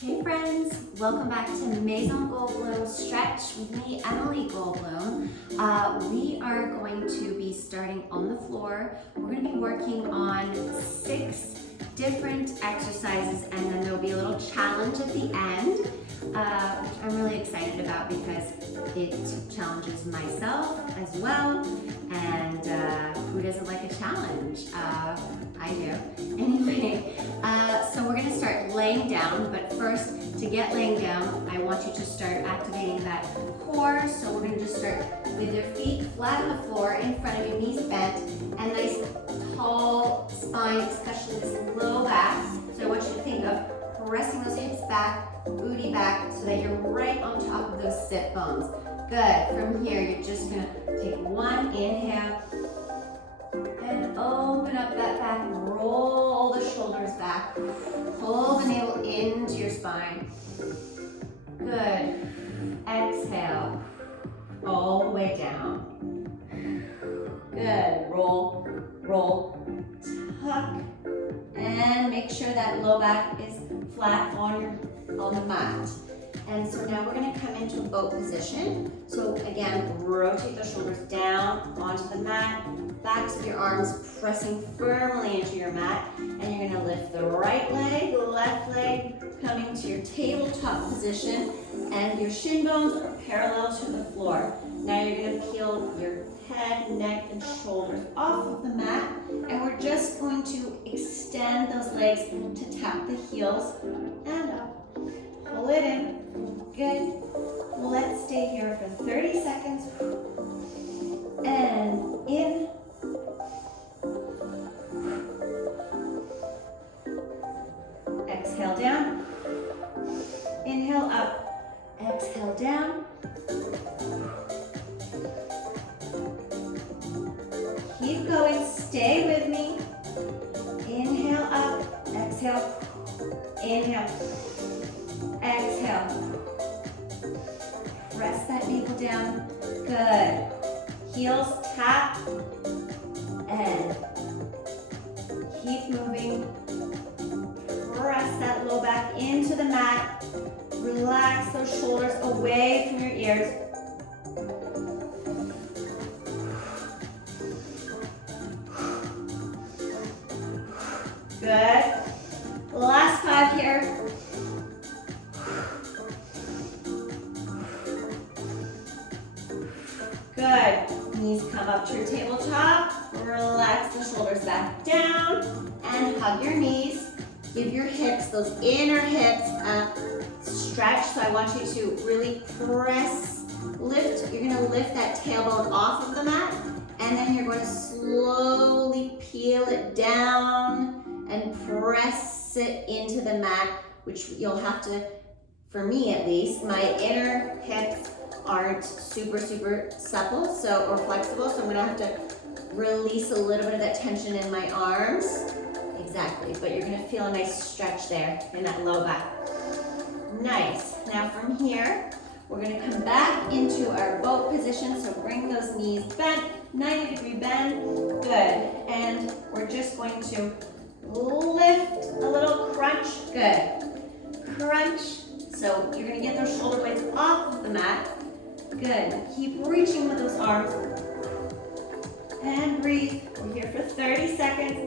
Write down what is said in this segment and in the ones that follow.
Hey friends, welcome back to Maison Goldblum Stretch with me, Emily Goldblum. We are going to be starting on the floor. We're going to be working on 6 different exercises and then there'll be a little challenge at the end, which I'm really excited about because it challenges myself as well, and who doesn't like a challenge? I do. Anyway, so we're going to start laying down, but first, to get laying down, I want you to start activating that core. So we're going to just start with your feet flat on the floor in front of you, knees bent, and nice tall spine, especially this low back. So I want you to think of pressing those hips back, booty back, so that you're right on top of those sit bones. Good. From here, you're just going to take one inhale and open up that back, roll the shoulders back, pull the navel into your spine. Good. Exhale, all the way down. Good. Roll, roll, tuck, and make sure that low back is flat on the mat. And so now we're going to come into a boat position. So again, rotate the shoulders down onto the mat, backs of your arms pressing firmly into your mat, and you're going to lift the right leg, left leg, coming to your tabletop position, and your shin bones are parallel to the floor. Now you're going to peel your head, neck, and shoulders off of the mat, and we're just going to extend those legs to tap the heels and up. Pull it in. Good. Let's stay here for 30 seconds. And in. Exhale down. Inhale up. Exhale down. Keep going. Stay with me. Inhale up. Exhale. Inhale. Exhale. Press that navel down. Good. Heels tap. And keep moving. Press that low back into the mat. Relax those shoulders away from your ears. Good. Last 5 here. Good. Knees come up to your tabletop. Relax the shoulders back down and hug your knees. Give your hips, those inner hips, stretch. So I want you to really press, lift. You're going to lift that tailbone off of the mat, and then you're going to slowly peel it down and press it into the mat, which you'll have to, for me at least, my inner hips aren't super supple or flexible, so I'm gonna have to release a little bit of that tension in my arms. Exactly, but you're gonna feel a nice stretch there in that low back. Nice. Now from here, we're gonna come back into our boat position, so bring those knees bent, 90-degree bend. Good. And we're just going to lift a little crunch. Good. Crunch. So you're gonna get those shoulder blades off of the mat. Good. Keep reaching with those arms. And breathe. We're here for 30 seconds.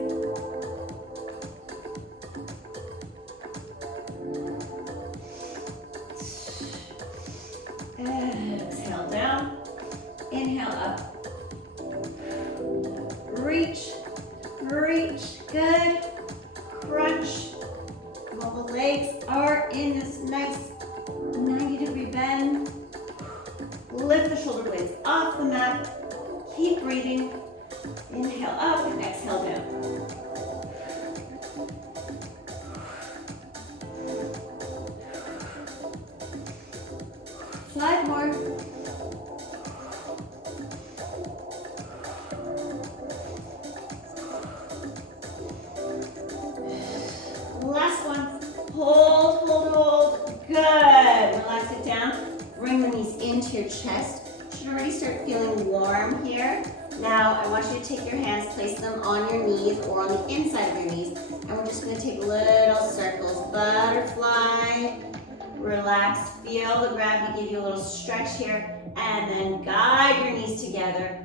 And exhale down. Inhale up. Reach. Reach. Good. Crunch. While the legs are in this nice 90-degree bend. Lift the shoulder blades off the mat. Keep breathing. Inhale up and exhale down. Five more. Last one. Hold, hold, hold. Good. Relax it down. Bring the knees into your chest. You should already start feeling warm here. Now, I want you to take your hands, place them on your knees or on the inside of your knees, and we're just gonna take little circles. Butterfly, relax, feel the gravity, give you a little stretch here, and then guide your knees together.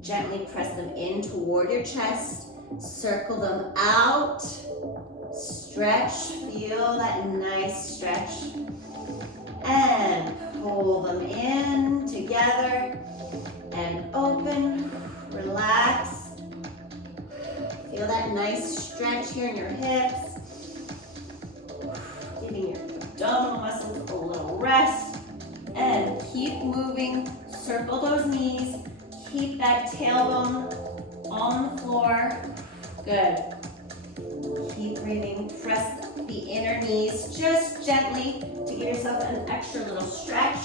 Gently press them in toward your chest, circle them out, stretch, feel that nice stretch, and pull them in together, and open, relax, feel that nice stretch here in your hips, giving your abdominal muscles a little rest, and keep moving, circle those knees, keep that tailbone on the floor, good. Keep breathing, press the inner knees just gently to give yourself an extra little stretch.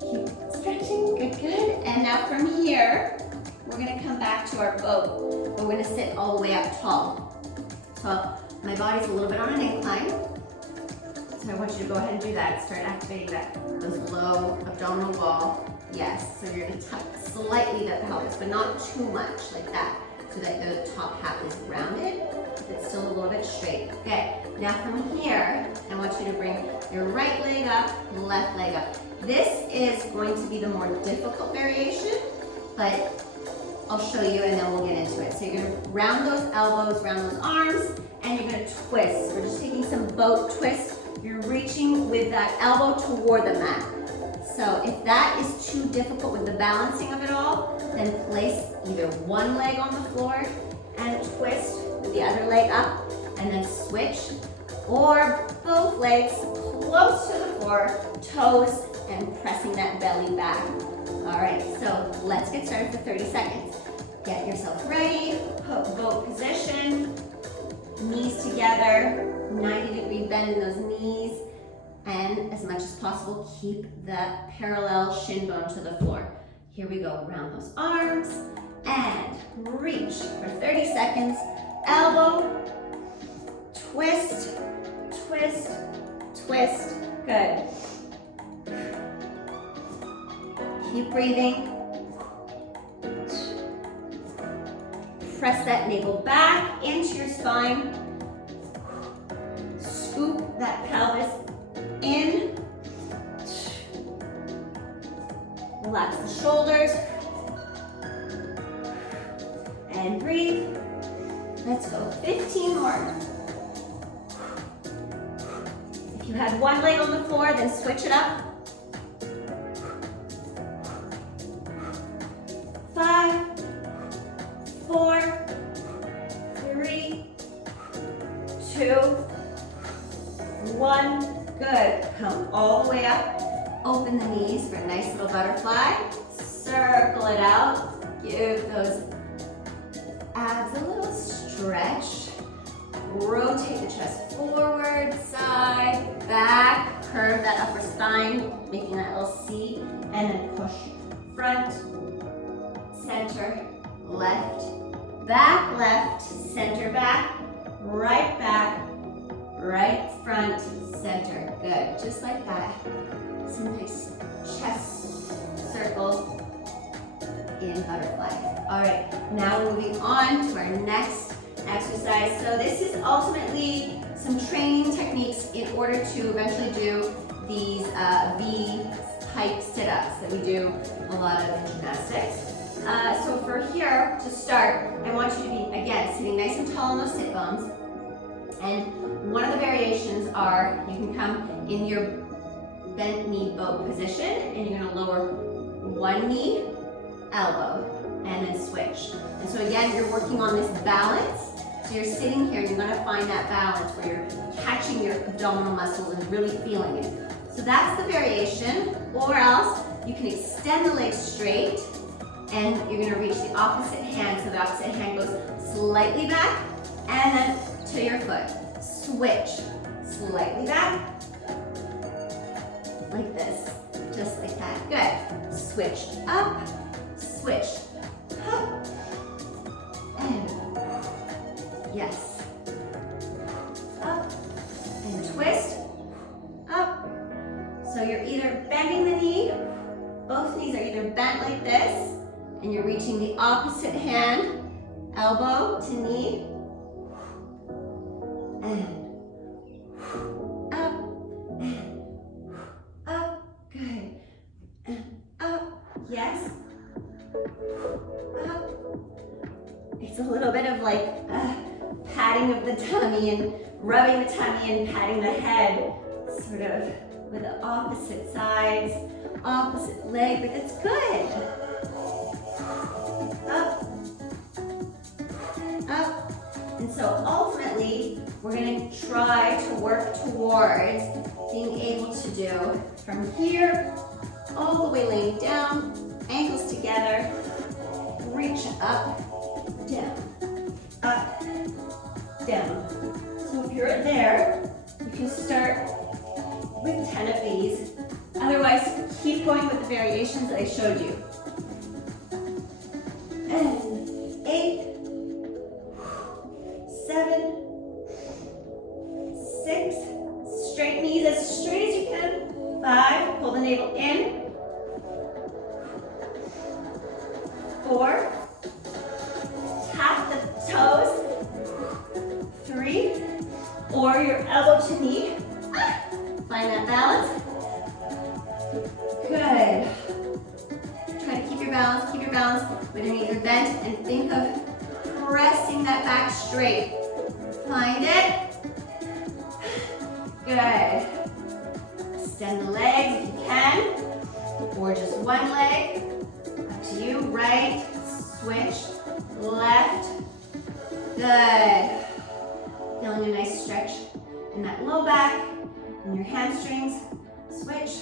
Keep stretching, good, good. And now from here, we're gonna come back to our boat. We're gonna sit all the way up tall. So my body's a little bit on an incline. So I want you to go ahead and do that. Start activating those low abdominal wall. Yes, so you're gonna tuck slightly the pelvis, but not too much, like that, so that the top half is rounded. It's still a little bit straight. Okay, now from here, I want you to bring your right leg up, left leg up. This is going to be the more difficult variation, but I'll show you and then we'll get into it. So you're gonna round those elbows, round those arms, and you're gonna twist. We're just taking some boat twists. You're reaching with that elbow toward the mat. So if that is too difficult with the balancing of it all, then place either one leg on the floor and twist with the other leg up and then switch, or both legs close to the floor, toes, and pressing that belly back. All right, so let's get started for 30 seconds. Get yourself ready, boat position, knees together, 90-degree bend in those knees, and as much as possible, keep the parallel shin bone to the floor. Here we go, round those arms, and reach for 30 seconds. Elbow, twist, twist, twist, good. Keep breathing. Press that navel back into your spine. Scoop that pelvis in. Relax the shoulders. And breathe. Let's go 15 more. If you had one leg on the floor, then switch it up. 5, 4, 3, 2, 1. Good. Come all the way up. Open the knees for a nice little butterfly. Circle it out. Give those abs a little stretch. Rotate the chest forward, side, back. Curve that upper spine, making that little C. And then push front, center, left, center, back, right, front, center. Good, just like that. Some nice chest circles in butterfly. All right, now moving on to our next exercise. So this is ultimately some training techniques in order to eventually do these V pike sit-ups that we do a lot of in gymnastics. So for here, to start, I want you to be, again, sitting nice and tall on those sit bones. And one of the variations are, you can come in your bent knee boat position, and you're gonna lower one knee, elbow, and then switch. And so again, you're working on this balance. So you're sitting here, you're gonna find that balance where you're catching your abdominal muscles and really feeling it. So that's the variation, or else you can extend the legs straight, and you're gonna reach the opposite hand. So the opposite hand goes slightly back, and then to your foot. Switch, slightly back, like this, just like that, good. Switch up, switch up, and yes, up, and twist, up. So you're either bending the knee, both knees are either bent like this, and you're reaching the opposite hand, elbow to knee, and up, and up, good, and up, yes, up. It's a little bit of like patting of the tummy and rubbing the tummy and patting the head, sort of with the opposite sides, opposite leg, but it's good. Up, up. And so ultimately, we're gonna try to work towards being able to do from here, all the way laying down, ankles together, reach up, down, up, down. So if you're there, you can start with 10 of these. Otherwise, keep going with the variations that I showed you. And 8, 7, 6, straight knees as straight as you can. 5, pull the navel in. 4, tap the toes. 3, or your elbow to knee. Find that balance. Good. Try to keep your balance with your knees are bent, and think of pressing that back straight. Find it. Good. Extend the legs if you can, or just one leg. Up to you. Right, switch, left. Good. Feeling a nice stretch in that low back, in your hamstrings. Switch.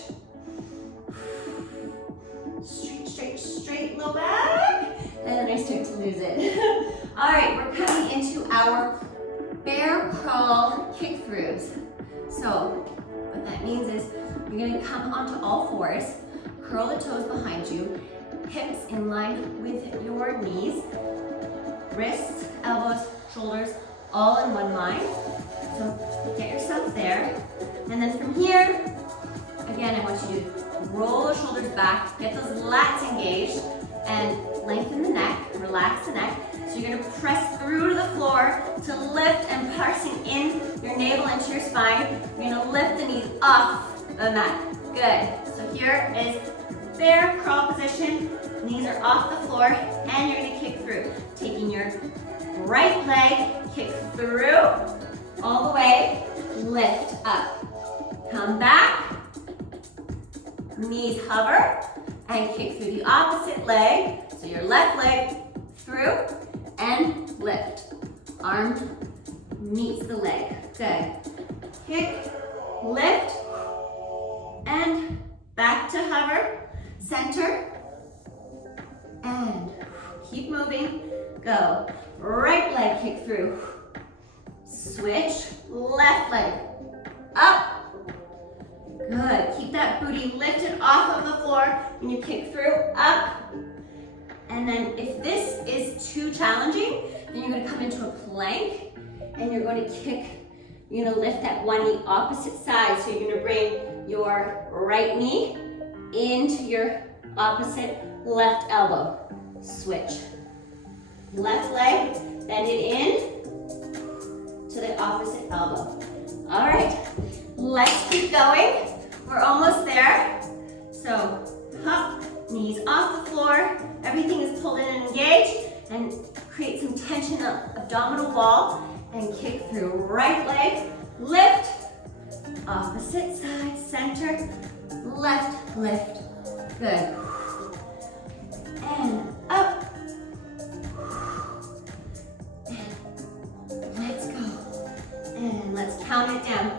Straight, straight, straight, low back. And then I start to lose it. All right, we're coming into our bear crawl kick-throughs. So what that means is you're gonna come onto all fours, curl the toes behind you, hips in line with your knees, wrists, elbows, shoulders, all in one line. So get yourself there. And then from here, again, I want you to roll the shoulders back, get those lats engaged, and lengthen the neck, relax the neck. So you're gonna press through to the floor to lift and pressing in your navel into your spine. You're gonna lift the knees off the mat. Good. So here is bear crawl position. Knees are off the floor, and you're gonna kick through. Taking your right leg, kick through, all the way, lift up. Come back, knees hover, and kick through the opposite leg. So your left leg through, and lift. Arm meets the leg. Good. Kick, lift, and back to hover, center, and keep moving. Go. Right leg kick through. Switch, left leg up. Good. Keep that booty lifted off of the floor when you kick through, up. And then if this is too challenging, then you're gonna come into a plank and you're going to kick, you're gonna lift that one knee opposite side. So you're gonna bring your right knee into your opposite left elbow. Switch. Left leg, bend it in to the opposite elbow. All right, let's keep going. We're almost there. So hop, knees off the floor. Everything is pulled in and engaged, and create some tension in the abdominal wall and kick through. Right leg, lift, opposite side, center, left, lift. Good. And up. And let's go. And let's count it down.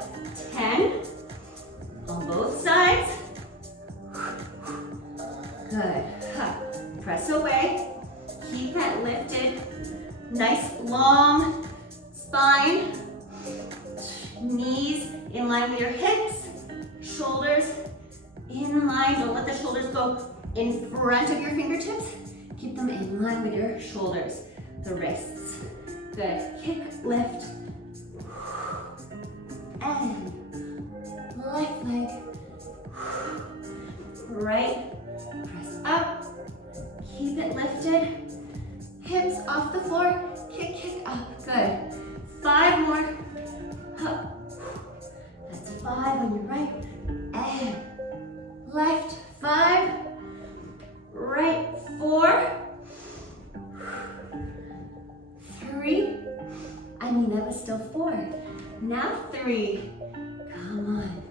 10 on both sides. Good. Press away. Keep that lifted. Nice long spine. Knees in line with your hips. Shoulders in line. Don't let the shoulders go in front of your fingertips. Keep them in line with your shoulders, the wrists. Good. Kick, lift. And left leg. Right. Press up. Keep it lifted. Hips off the floor. Kick, kick up. Good. 5 more. 5 on your right, and left 5, right 4, 3, I mean that was still 4, now 3, come on,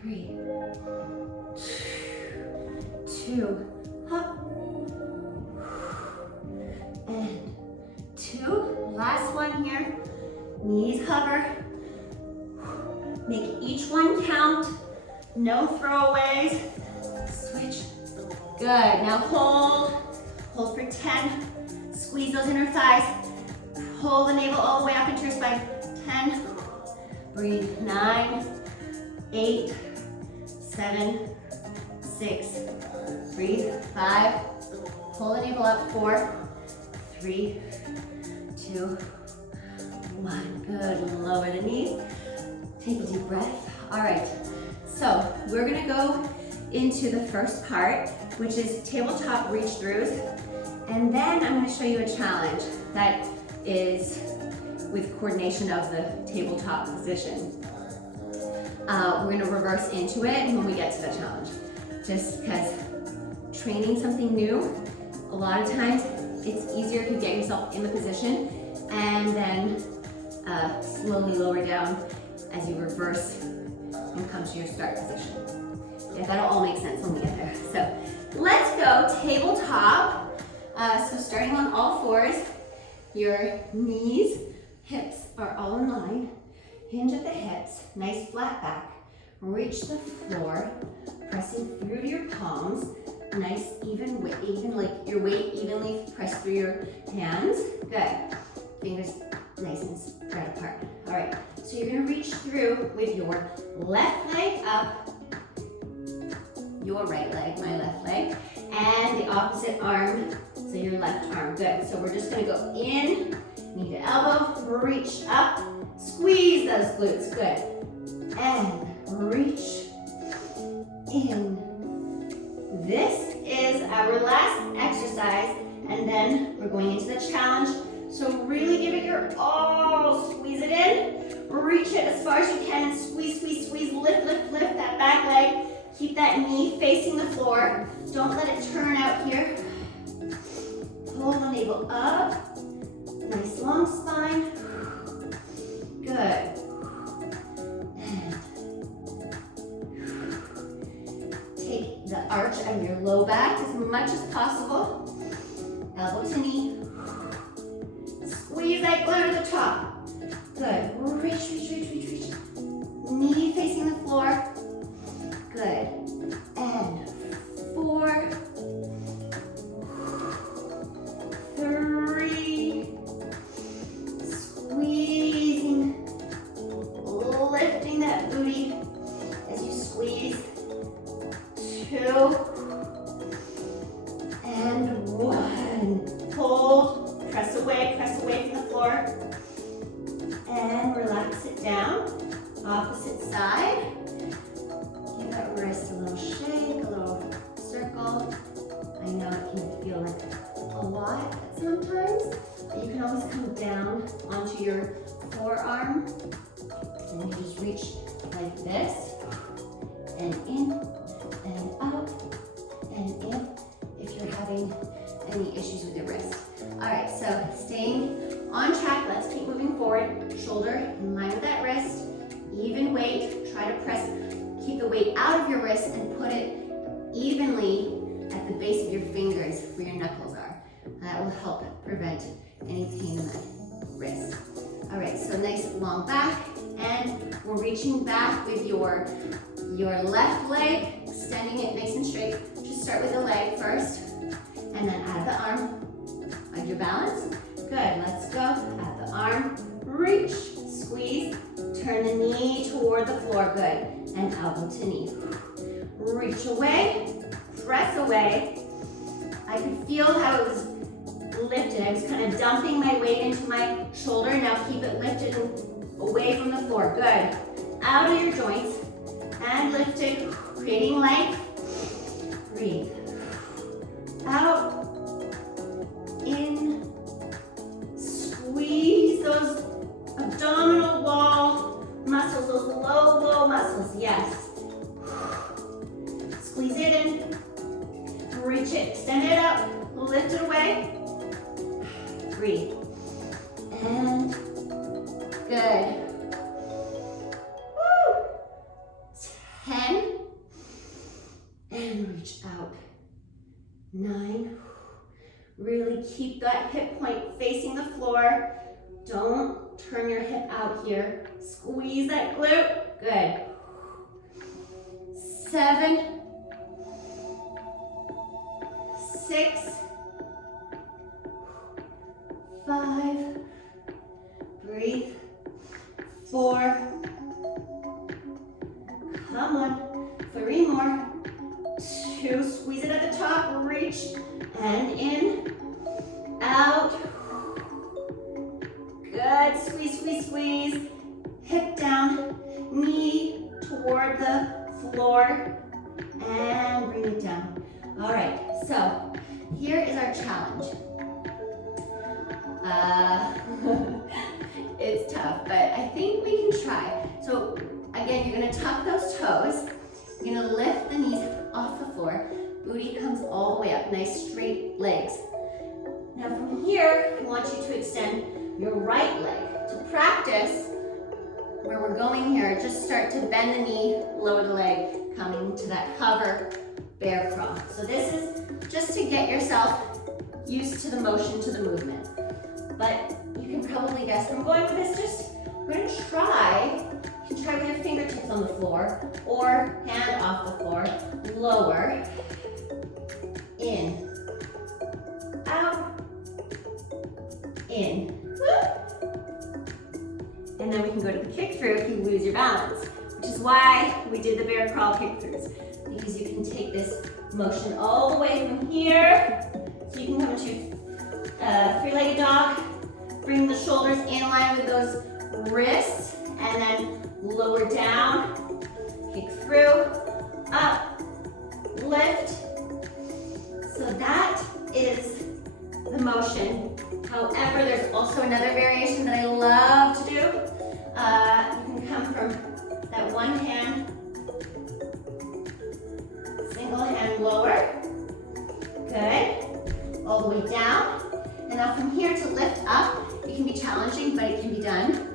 3, 2, up, and 2, last one here, knees hover, make each one count, no throwaways, switch, good, now hold for 10, squeeze those inner thighs, pull the navel all the way up into your spine, 10, breathe, 9, 8, 7, 6, breathe, 5, pull the navel up, 4, 3, 2, 1, good, lower the knees, take a deep breath. All right, so we're gonna go into the first part, which is tabletop reach throughs, and then I'm gonna show you a challenge that is with coordination of the tabletop position. We're gonna reverse into it when we get to the challenge, just because training something new, a lot of times it's easier if you get yourself in the position and then slowly lower down as you reverse and come to your start position. Yeah, that'll all make sense when we get there. So let's go tabletop. So starting on all fours, your knees, hips are all in line. Hinge at the hips, nice flat back. Reach the floor, pressing through to your palms. Nice even like your weight evenly pressed through your hands. Good. Fingers nice and spread apart. All right, so you're gonna reach through with your left leg up, your right leg, my left leg, and the opposite arm, so your left arm. Good, so we're just gonna go in, knee to elbow, reach up, squeeze those glutes, good. And reach in. This is our last exercise, and then we're going into the challenge. So really give it your all. Squeeze it in, reach it as far as you can, and squeeze, squeeze, squeeze, lift, lift, lift that back leg. Keep that knee facing the floor. Don't let it turn out here. Pull the navel up. Nice long spine. Good. And take the arch of your low back as much as possible. Elbow to knee. Squeeze that glute to the top. Good. Reach, reach, reach, reach, reach. Knee facing the floor. Good. And 4, 3, squeezing, lifting that booty as you squeeze. 2, and 1. Hold, press away from the floor. And relax it down. Opposite side. Give that wrist a little shake, a little circle. I know it can feel like a lot sometimes, but you can always come down onto your forearm, and you just reach like this, and in, and out, and in, if you're having any issues with your wrist. All right, so staying on track, let's keep moving forward. Shoulder in line with that wrist, even weight, try to press, keep the weight out of your wrist and put it evenly at the base of your fingers where your knuckles are. That will help prevent any pain in the wrist. All right, so nice long back, and we're reaching back with your left leg, extending it nice and straight. Just start with the leg first, and then out of the arm. Find your balance. Good, let's go. Out the arm, reach, squeeze, turn the knee toward the floor, good, and elbow to knee. Reach away, press away. I could feel how it was lifted. I was kind of dumping my weight into my shoulder. Now keep it lifted and away from the floor, good. Out of your joints, and lifted, creating length. Breathe. Out. In, squeeze those abdominal wall yes. Squeeze it in, reach it, extend it up, lift it away. Breathe. And good. Woo. 10. And reach out. 9. Really keep that hip point facing the floor. Don't turn your hip out here. Squeeze that glute. Good. 7. 6. 5. Breathe. 4. Come on. 3 more. 2. Squeeze it at the top. Reach. And in. Out. Good. Squeeze, squeeze, squeeze. Hip down. Knee toward the floor. And bring it down. All right. So here is our challenge. It's tough, but I think we can try. So again, you're gonna tuck those toes. You're gonna lift the knees off the floor. Booty comes all the way up, nice straight legs. Now from here, I want you to extend your right leg. To practice, where we're going here, just start to bend the knee, lower the leg, coming to that hover bear crawl. So this is just to get yourself used to the motion, to the movement. But you can probably guess where I'm going with this. We're gonna try, you can try with your fingertips on the floor or hand off the floor, lower, in, out, in. And then we can go to the kick through if you lose your balance, which is why we did the bear crawl kick throughs, because you can take this motion all the way from here. So you can come into three-legged dog, bring the shoulders in line with those wrists, and then lower down, kick through, up, lift. So that is the motion. However, there's also another variation that I love to do. You can come from that one hand, single hand lower, good, all the way down. And now from here to lift up, it can be challenging, but it can be done.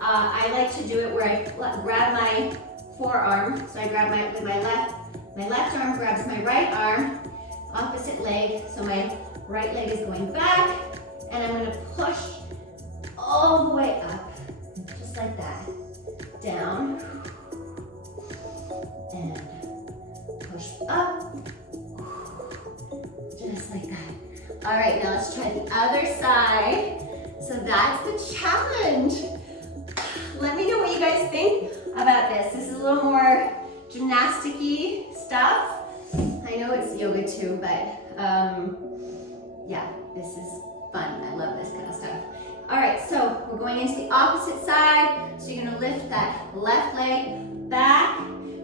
I like to do it where I grab my forearm, so I grab with my left arm grabs my right arm, opposite leg, so my right leg is going back, and I'm gonna push all the way up, just like that, down, and push up, just like that. All right, now let's try the other side. So that's the challenge. Let me know what you guys think about this. This is a little more gymnastic-y stuff. I know it's yoga too, but yeah, this is fun. I love this kind of stuff. All right, so we're going into the opposite side. So you're gonna lift that left leg back.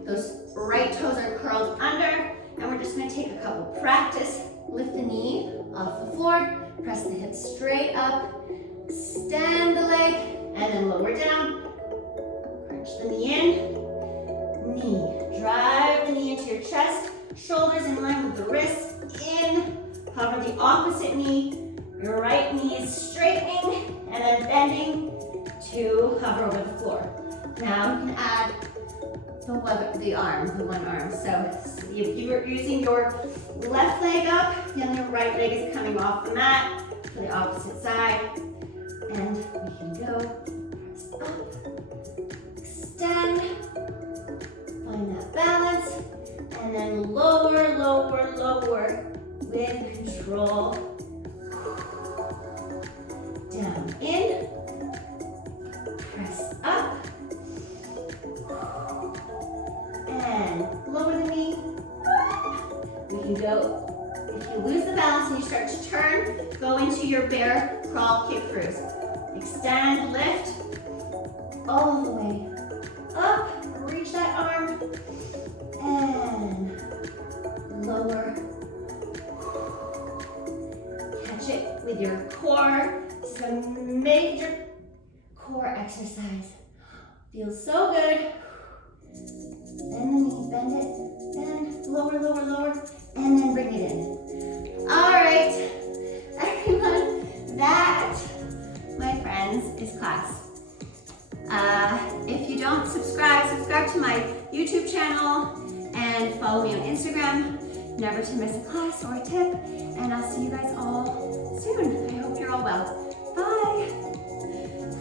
Those right toes are curled under, and we're just gonna take a couple practice. Lift the knee off the floor, press the hips straight up, extend the leg, and then lower down. Crunch the knee in, knee. Drive the knee into your chest, shoulders in line with the wrists, in. Hover the opposite knee. Your right knee is straightening and then bending to hover over the floor. Now you can add the one arm. So if you were using your left leg up, then your right leg is coming off the mat to the opposite side. And we can go, press up, extend, find that balance, and then lower, lower, lower with control. Down, in, press up, and lower the knee. We can go, if you lose the balance and you start to turn, go into your bear crawl kick throughs. Extend, lift, all the way up, reach that arm, and lower. Catch it with your core. This is a major core exercise. Feels so good. lower, lower, lower, and then bring it in. All right, everyone, that, my friends, is class. If you don't subscribe to my YouTube channel and follow me on Instagram. Never to miss a class or a tip, and I'll see you guys all soon. I hope you're all well. Bye.